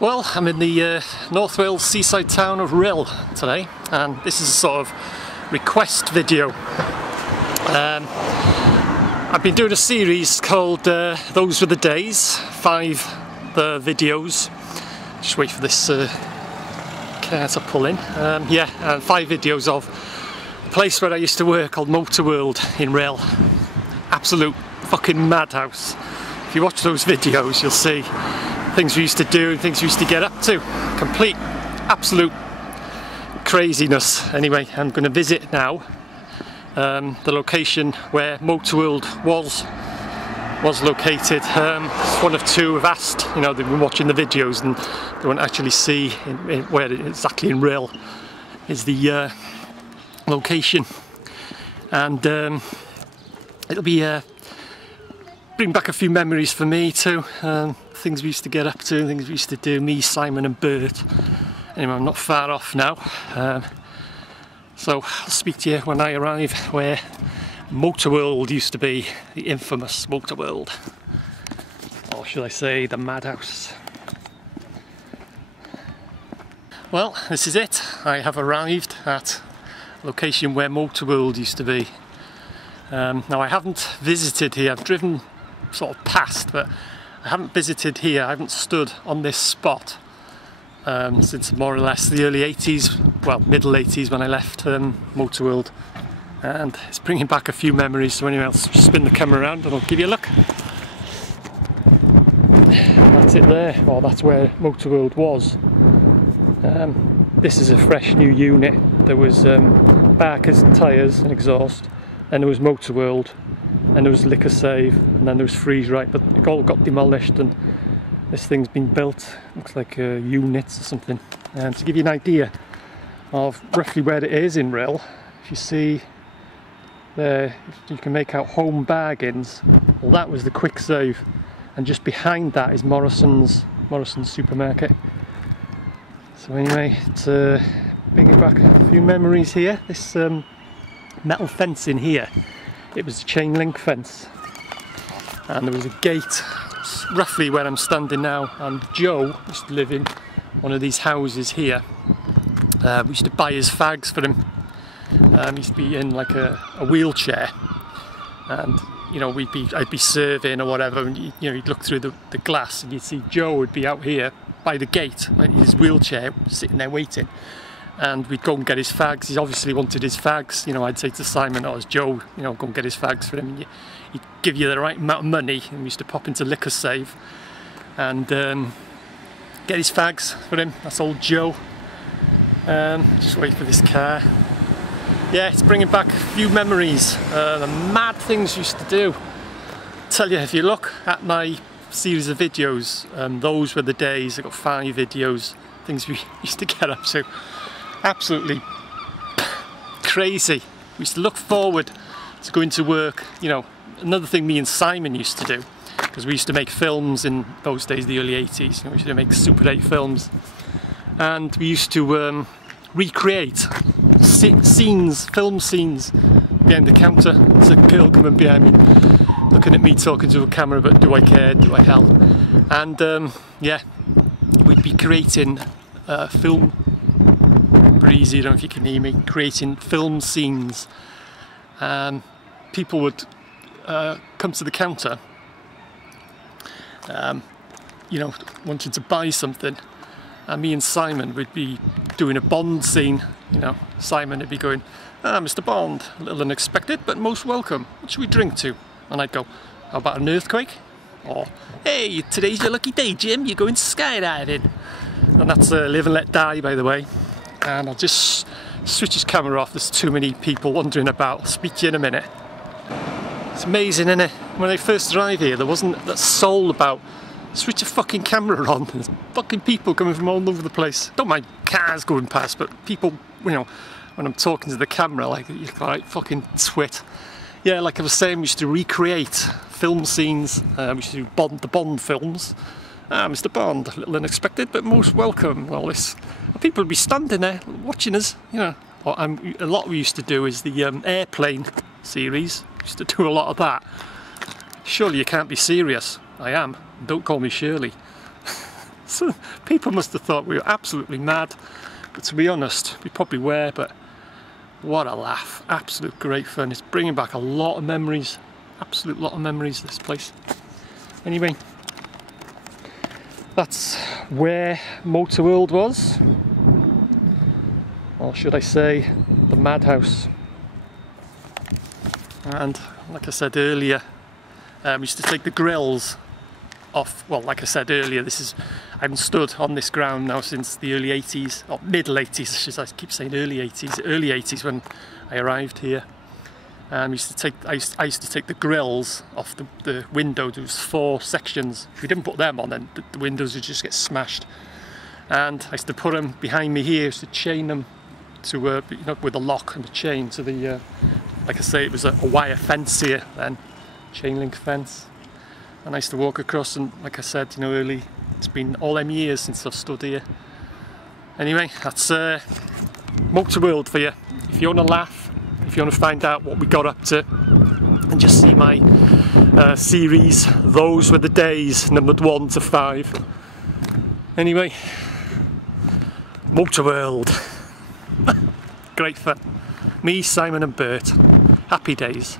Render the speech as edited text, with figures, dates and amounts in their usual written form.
Well, I'm in the North Wales seaside town of Rhyl today, and this is a sort of request video. I've been doing a series called Those Were the Days, 5 videos. Just wait for this car to pull in. 5 videos of a place where I used to work called Motorworld in Rhyl. Absolute fucking madhouse. If you watch those videos, you'll see things we used to do and things we used to get up to. Complete, absolute craziness. Anyway, I'm going to visit now the location where Motorworld was located. It's one of two have asked, you know, they've been watching the videos and they won't actually see where exactly in Rhyl is the location. And it'll be bring back a few memories for me too. Things we used to get up to, things we used to do, me, Simon and Bert. Anyway, I'm not far off now. So I'll speak to you when I arrive where Motorworld used to be, the infamous Motorworld. Or should I say, the madhouse. Well, this is it. I have arrived at a location where Motorworld used to be. Now I haven't visited here, I've driven sort of past, but I haven't visited here, I haven't stood on this spot since more or less the early 80s, well, middle 80s when I left Motorworld, and it's bringing back a few memories. So anyway, I'll spin the camera around and I'll give you a look. That's it there, or that's where Motorworld was. This is a fresh new unit. There was Barker's tyres and exhaust, and there was Motorworld, and there was Liquor Save, and then there was Freeze Right, but it all got demolished and this thing's been built. Looks like units or something. And to give you an idea of roughly where it is in Rhyl, if you see there, you can make out Home Bargains. Well, that was the Quick Save, and just behind that is Morrison's supermarket. So anyway, to bring back a few memories here. This metal fence in here, it was a chain link fence, and there was a gate roughly where I'm standing now, and Joe used to live in one of these houses here. We used to buy his fags for him. He used to be in like a wheelchair, and you know, I'd be serving or whatever, and you know, you'd look through the glass and you'd see Joe would be out here by the gate, like in his wheelchair, sitting there waiting. And we'd go and get his fags. He obviously wanted his fags. You know, I'd say to Simon, or as Joe, you know, go and get his fags for him. And he'd give you the right amount of money. And we used to pop into Liquor Save and get his fags for him. That's old Joe. Just wait for this car. Yeah, it's bringing back a few memories. The mad things we used to do. I tell you, if you look at my series of videos, those were the days. I got 5 videos, things we used to get up to. Absolutely crazy. We used to look forward to going to work. You know, another thing me and Simon used to do, because we used to make films in those days, the early 80s. You know, we used to make Super 8 films, and we used to recreate scenes, film scenes behind the counter. There's a girl coming behind me, looking at me talking to a camera, but do I care? Do I help? And yeah, we'd be creating film. Breezy, I don't know if you can hear me, creating film scenes. People would come to the counter, you know, wanting to buy something, and me and Simon would be doing a Bond scene. You know, Simon would be going, Mr. Bond, a little unexpected but most welcome, what should we drink to? And I'd go, how about an earthquake? Or, hey, today's your lucky day, Jim, you're going skydiving. And that's Live and Let Die, by the way. And I'll just switch his camera off, there's too many people wandering about. I'll speak to you in a minute. It's amazing, isn't it? When I first arrived here, there wasn't that soul about switch a fucking camera on. There's fucking people coming from all over the place. Don't mind cars going past, but people, you know, when I'm talking to the camera, like, you're like, fucking twit. Yeah, like I was saying, we used to recreate film scenes. We used to do the Bond films. Mr. Bond, a little unexpected, but most welcome. Well, people would be standing there watching us, you know. A lot we used to do is the airplane series. We used to do a lot of that. Surely you can't be serious. I am. Don't call me Shirley. So people must have thought we were absolutely mad, but to be honest, we probably were. But what a laugh, absolute great fun. It's bringing back a lot of memories, absolute lot of memories, this place. Anyway, that's where Motorworld was, or should I say the madhouse. And like I said earlier, we used to take the grills off. Well, like I said earlier, I haven't stood on this ground now since the early 80s, or middle 80s, I keep saying early 80s when I arrived here. I used to take the grills off the window. There was 4 sections. If we didn't put them on, then the windows would just get smashed. And I used to put them behind me here, to chain them to, you know, with a lock and a chain to the, like I say, it was a wire fence here then, chain link fence. And I used to walk across, and like I said, you know, early, it's been all them years since I've stood here. Anyway, that's Motorworld for you. If you want to laugh, if you want to find out what we got up to, and just see my series, Those Were the Days, numbered 1 to 5. Anyway, Motorworld. Great fun. Me, Simon and Bert. Happy days.